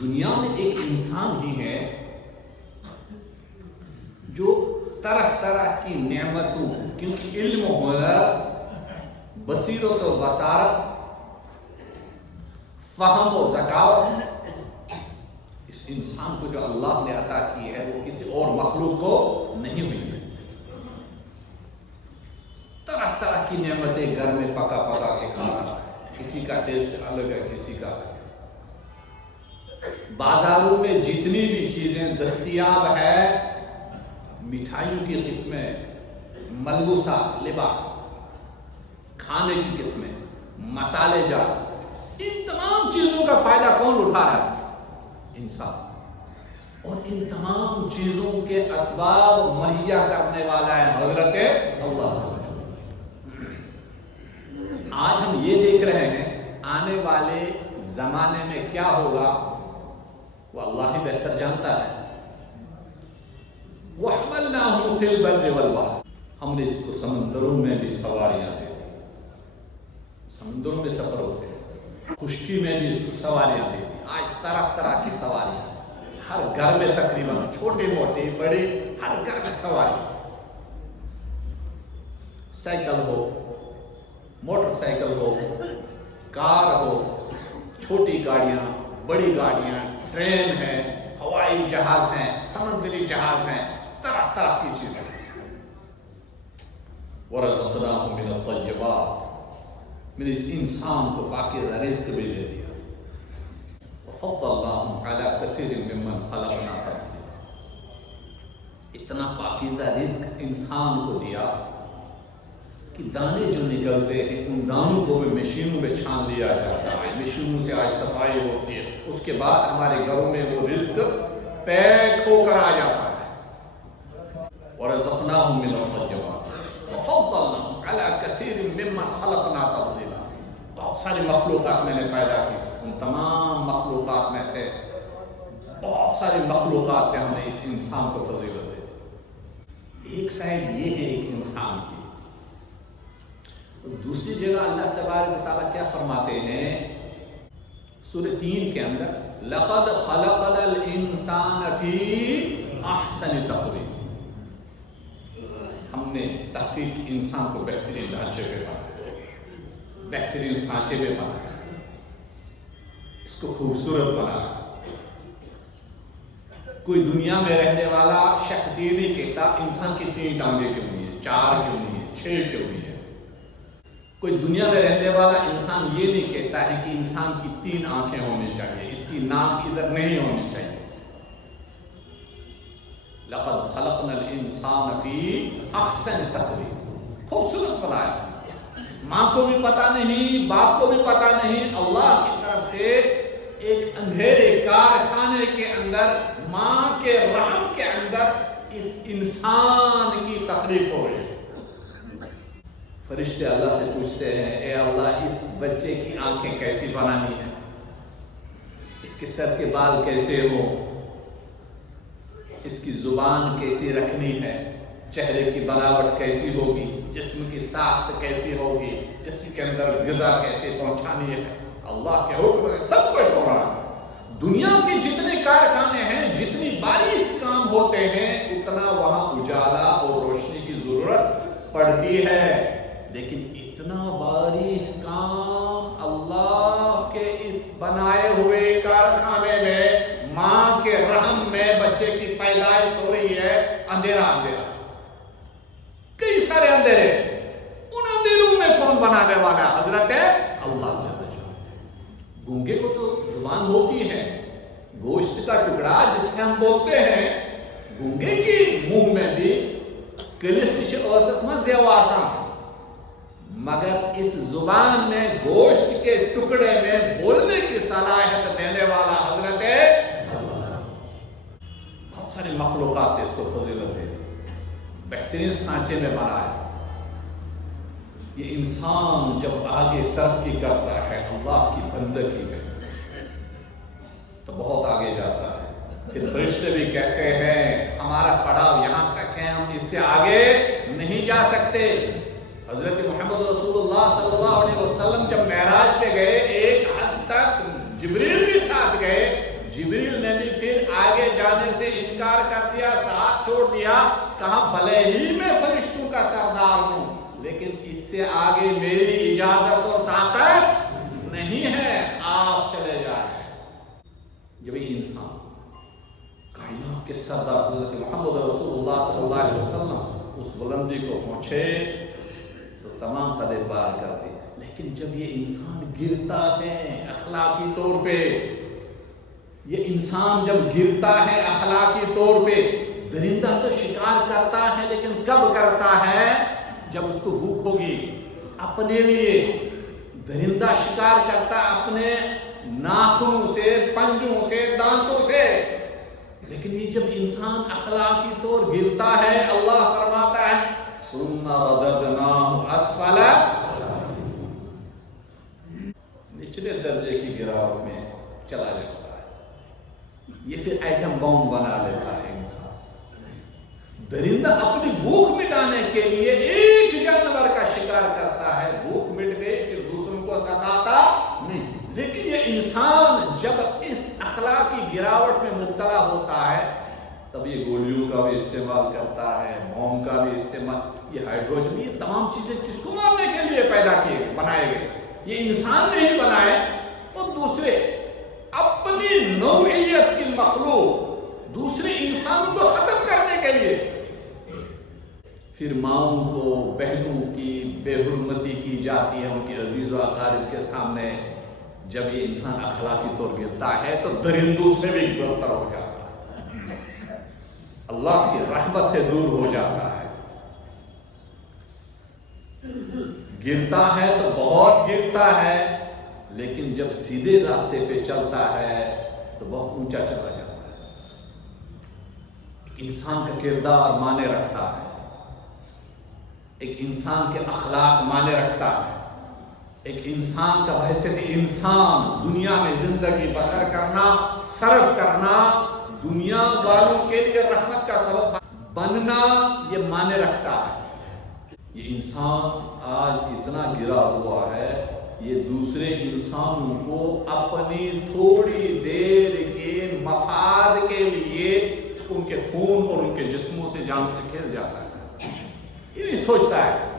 دنیا میں ایک انسان ہی ہے جو طرح طرح کی نعمتوں، کیونکہ علم و ہنر، بصیرت و بصارت، فہم و ذکاوت اس انسان کو جو اللہ نے عطا کی ہے وہ کسی اور مخلوق کو نہیں ہوئی ہے۔ طرح طرح کی نعمتیں گھر میں پکا پکا کے کھانا، کسی کا ٹیسٹ الگ ہے، کسی کا الگ ہے۔ بازاروں میں جتنی بھی چیزیں دستیاب ہے، مٹھائیوں کی قسمیں، ملبوسات، لباس، کھانے کی قسمیں، مسالے جات، ان تمام چیزوں کا فائدہ کون اٹھا رہا ہے؟ انسان۔ اور ان تمام چیزوں کے اسباب مہیا کرنے والا ہے حضرت اللہ۔ آج ہم یہ دیکھ رہے ہیں آنے والے زمانے میں کیا ہوگا وہ اللہ ہی بہتر جانتا ہے۔ وَحَمَلْنَاهُ فِي الْبَرِّ وَالْبَحْرِ، ہم نے اس کو سمندروں میں بھی سواریاں دے دی۔ سمندروں میں سفر ہوتے ہیں، خشکی میں بھی اس کو سواریاں دے دی۔ آج طرح طرح کی سواریاں، ہر گھر میں تقریباً، چھوٹے موٹے بڑے ہر گھر میں سواریاں، سائیکل ہو، موٹر سائیکل ہو، کار ہو، چھوٹی گاڑیاں، بڑی گاڑیاں، ٹرین ہے، ہوائی جہاز ہیں، سمندری جہاز ہیں، طرح طرح کی چیزیں۔ وَرَزَقْنَاهُم مِّنَ الطَّيِّبَاتِ، میں نے اس انسان کو پاکیزہ رزق بھی دے دیا۔ وَفَضَّلْنَاهُمْ عَلَىٰ كَثِيرٍ مِّمَّنْ خَلَقْنَا تَفْضِيلًا، اتنا پاکیزہ رزق انسان کو دیا کہ دانے جو نکلتے ہیں ان دانوں کو بھی مشینوں میں چھان لیا جاتا ہے، مشینوں سے آج صفائی ہوتی ہے، اس کے بعد ہمارے گھروں میں وہ رزق پیک ہو کر آ جاتا ہے۔ وَرَزَقْنَاهُم مِّنَ الطَّيِّبَاتِ وَفَضَّلْنَاهُمْ عَلَىٰ كَثِيرٍ مِّمَّنْ خَلَقْنَا تَفْضِيلًا، بہت ساری مخلوقات میں نے پیدا کی، ان تمام مخلوقات میں سے بہت ساری مخلوقات میں ہم نے اس انسان کو فضیلت دی۔ ایک سائڈ یہ ہے ایک انسان کی، دوسری جگہ اللہ تبارک و تعالیٰ کیا فرماتے ہیں سورہ 3 کے اندر، لَقَدْ خَلَقْنَا الْإِنسَانَ فِي أَحْسَنِ تَقْوِيمٍ، ہم نے تحقیق انسان کو بہترین ڈھانچے پہ بنایا، بہترین سانچے پہ بنایا، اس کو خوبصورت بنایا۔ کوئی دنیا میں رہنے والا شخص یہ نہیں کہتا انسان کی 3 ٹانگیں کیوں نہیں ہیں، 4 کیوں نہیں ہیں، 6 کیوں نہیں ہیں۔ کوئی دنیا میں رہنے والا انسان یہ نہیں کہتا ہے کہ انسان کی 3 آنکھیں ہونی چاہیے، اس کی ناک ادھر نہیں ہونی چاہیے۔ لَقَدْ خَلَقْنَا الْإِنسَانَ فِي أَحْسَنِ تَقْوِيمٍ، خوبصورت بنایا، ماں کو بھی پتا نہیں، باپ کو بھی پتا نہیں، اللہ کی طرف سے ایک اندھیرے کارخانے کے اندر، ماں کے رحم کے اندر اس انسان کی تخلیق ہو رہی ہے۔ فرشتے اللہ سے پوچھتے ہیں، اے اللہ اس بچے کی آنکھیں کیسی بنانی ہیں، اس کے سر کے بال کیسے ہو، اس کی زبان کیسی رکھنی ہے، چہرے کی بناوٹ کیسی ہوگی، جسم کی ساخت کیسی ہوگی، جسم کے اندر غذا کیسے پہنچانی ہے۔ اللہ کے حکم سے سب کچھ ہو رہا ہے۔ دنیا کے جتنے کارخانے ہیں، جتنی باریک کام ہوتے ہیں، اتنا وہاں اجالا اور روشنی کی ضرورت پڑتی ہے، لیکن اتنا باریک کام اللہ کے اس بنائے ہوئے کارخانے میں، ماں کے رحم میں بچے کی پیدائش ہو رہی ہے، اندھیرا اندھیرا، کئی سارے اندھیرے، ان اندھیروں میں کون بنانے والا ہے؟ حضرت اللہ۔ گونگے کو تو زبان ہوتی ہے، گوشت کا ٹکڑا جس سے ہم بولتے ہیں، گونگے کی منہ میں بھی کلستش اوسس میں زیواساں، مگر اس زبان میں گوشت کے ٹکڑے میں بولنے کی صلاحیت دینے والا حضرت اللہ۔ بہت ساری مخلوقات نے اس کو فضیلت دے دی، بہترین سانچے میں بنایا۔ یہ انسان جب آگے ترقی کرتا ہے اللہ کی بندگی میں تو بہت آگے جاتا ہے۔ پھر فرشتے بھی کہتے ہیں ہمارا پڑاؤ یہاں تک ہے، ہم اس سے آگے نہیں جا سکتے۔ حضرت محمد رسول اللہ صلی اللہ علیہ وسلم جب معراج پہ گئے، ایک حد تک جبریل بھی ساتھ گئے، جبریل نے بھی پھر آگے جانے سے انکار کر دیا، ساتھ چھوڑ دیا، کہا بھلے ہی میں فرشتوں کا سردار ہوں لیکن اس سے آگے میری اجازت اور طاقت نہیں ہے، آپ چلے جائیں۔ جب یہ انسان کائنات کے سردار حضرت محمد رسول اللہ صلی اللہ علیہ وسلم اس بلندی کو پہنچے تو تمام قدر پار کر دی، لیکن جب یہ انسان گرتا ہے اخلاقی طور پہ، یہ انسان جب گرتا ہے اخلاقی طور پہ، درندہ تو شکار کرتا ہے لیکن کب کرتا ہے؟ جب اس کو بھوک ہوگی۔ اپنے لیے درندہ شکار کرتا ہے اپنے ناخنوں سے، پنجوں سے، دانتوں سے، لیکن یہ جب انسان اخلاقی طور گرتا ہے اللہ فرماتا ہے ثم رددناہ اسفل نچلے درجے کی گراوٹ میں چلا جاتا ہے۔ یہ پھر ایٹم بم بنا لیتا ہے انسان۔ درندہ اپنی بھوک مٹانے کے لیے ایک جانور کا شکار کرتا ہے، بھوک مٹ گئی پھر دوسروں کو ستاتا نہیں، لیکن یہ انسان جب اس اخلاقی گراوٹ میں مبتلا ہوتا ہے تب یہ گولیوں کا بھی استعمال کرتا ہے، موم کا بھی استعمال، یہ ہائیڈروجن، یہ تمام چیزیں کس کو مارنے کے لیے پیدا کیے بنائے گئے؟ یہ انسان نے ہی بنائے، اور دوسرے اپنی نوعیت کی مخلوق دوسرے انسان کو ختم کرنے کے لیے، پھر ماؤں کو بہنوں کی بے حرمتی کی جاتی ہے ان کی عزیز و اقارب کے سامنے۔ جب یہ انسان اخلاقی طور گرتا ہے تو درندوں سے بھی بدتر ہو جاتا ہے، اللہ کی رحمت سے دور ہو جاتا ہے۔ گرتا ہے تو بہت گرتا ہے، لیکن جب سیدھے راستے پہ چلتا ہے تو بہت اونچا چلا جاتا ہے۔ انسان کا کردار معنی رکھتا ہے، ایک انسان کے اخلاق معنی رکھتا ہے، ایک انسان کا بحیثیت انسان دنیا میں زندگی بسر کرنا، صرف کرنا، دنیا والوں کے لیے رحمت کا سبب بننا، یہ معنی رکھتا ہے۔ یہ انسان آج اتنا گرا ہوا ہے، یہ دوسرے انسانوں کو اپنی تھوڑی دیر کے مفاد کے لیے ان کے خون اور ان کے جسموں سے جان سے کھیل جاتا ہے، یہ نہیں سوچتا ہے،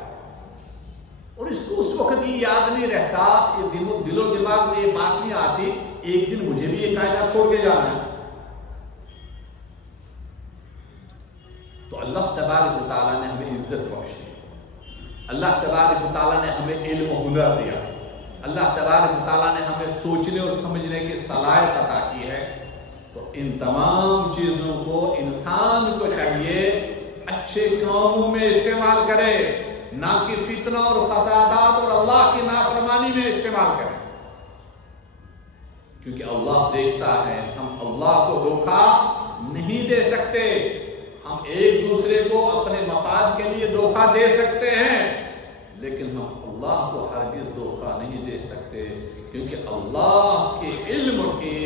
اور اس کو اس وقت یہ یاد نہیں رہتا، یہ دل و دماغ میں یہ بات نہیں آتی ایک دن مجھے بھی یہ کائنات چھوڑ کے جانا ہے۔ تو اللہ تبارک و تعالیٰ نے ہمیں عزت بخشی، اللہ تبارک و تعالیٰ نے ہمیں علم و ہنر دیا، اللہ تبارک و تعالیٰ نے ہمیں سوچنے اور سمجھنے کی صلاحیت عطا کی ہے، تو ان تمام چیزوں کو انسان کو چاہیے اچھے کاموں میں استعمال کرے، نہ کہ فتنہ اور فسادات اور اللہ کی نافرمانی میں استعمال کریں، کیونکہ اللہ دیکھتا ہے، ہم اللہ کو دھوکہ نہیں دے سکتے، ہم ایک دوسرے کو اپنے مفاد کے لیے دھوکہ دے سکتے ہیں، لیکن ہم اللہ کو ہرگز دھوکہ نہیں دے سکتے، کیونکہ اللہ کے علم کے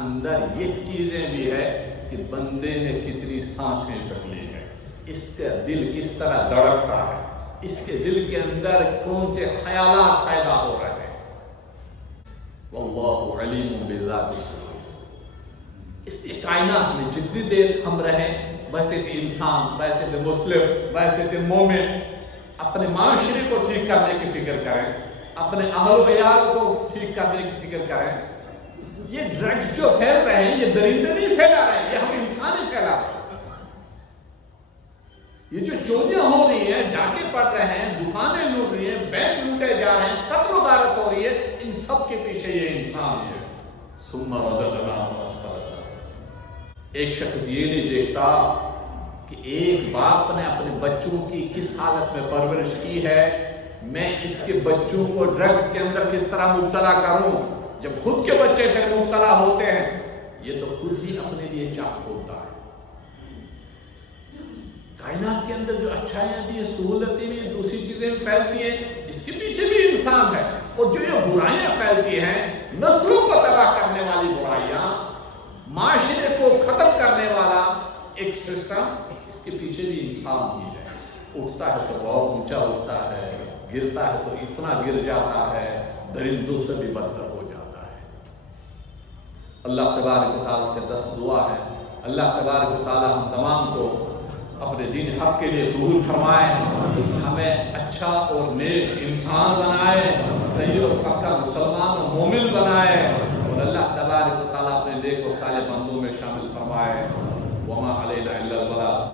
اندر یہ چیزیں بھی ہے کہ بندے نے کتنی سانسیں پکڑی ہے، اس کا دل کس طرح دھڑکتا ہے، اس کے دل کے اندر کون سے خیالات پیدا ہو رہے ہیں۔ واللہ علیم بذات الصدور۔ اس لیے کائنات میں جتنی دیر ہم رہیں، ویسے تھے انسان، ویسے تھے مسلم، ویسے تھے مومن، اپنے معاشرے کو ٹھیک کرنے کی فکر کریں، اپنے اہل و عیال کو ٹھیک کرنے کی فکر کریں۔ یہ ڈرگز جو پھیل رہے ہیں یہ درندے نہیں پھیلا رہے ہیں، یہ ہم انسان ہی پھیلا رہے ہیں۔ یہ جو چوریاں ہو رہی ہیں، ڈاکے پڑ رہے ہیں، دکانیں لوٹ رہی ہیں، بینک لوٹے جا رہے ہیں، قتل و غارت ہو رہی ہے، ان سب کے پیچھے یہ انسان ہے۔ ثم رددناہ اسفل سافلین۔ ایک شخص یہ نہیں دیکھتا کہ ایک باپ نے اپنے بچوں کی کس حالت میں پرورش کی ہے، میں اس کے بچوں کو ڈرگز کے اندر کس طرح مبتلا کروں۔ جب خود کے بچے پھر مبتلا ہوتے ہیں، یہ تو خود ہی اپنے لیے چاک ہوتا ہے۔ کائنات کے اندر جو اچھائیاں بھی ہیں، سہولتیں بھی ہیں، دوسری چیزیں بھی پھیلتی ہیں، اس کے پیچھے بھی انسان ہے، اور جو یہ برائیاں پھیلتی ہیں، نسلوں کو تباہ کرنے والی برائیاں، معاشرے کو ختم کرنے والا ایک سسٹم، اس کے پیچھے بھی انسان ہی ہے۔ اٹھتا ہے تو بہت اونچا اٹھتا ہے، گرتا ہے تو اتنا گر جاتا ہے، درندوں سے بھی بدتر ہو جاتا ہے۔ اللہ تبارک و تعالیٰ سے 10 دعا ہے، اللہ تبارک و تعالیٰ ہم تمام کو اپنے دین حق کے لیے قبول فرمائے، ہمیں اچھا اور نیک انسان بنائے، صحیح اور پکا مسلمان و مومن بنائے، اور اللہ تبارک و تعالیٰ اپنے نیک اور صالح بندوں میں شامل فرمائے۔ وما علینا الا البلاغ۔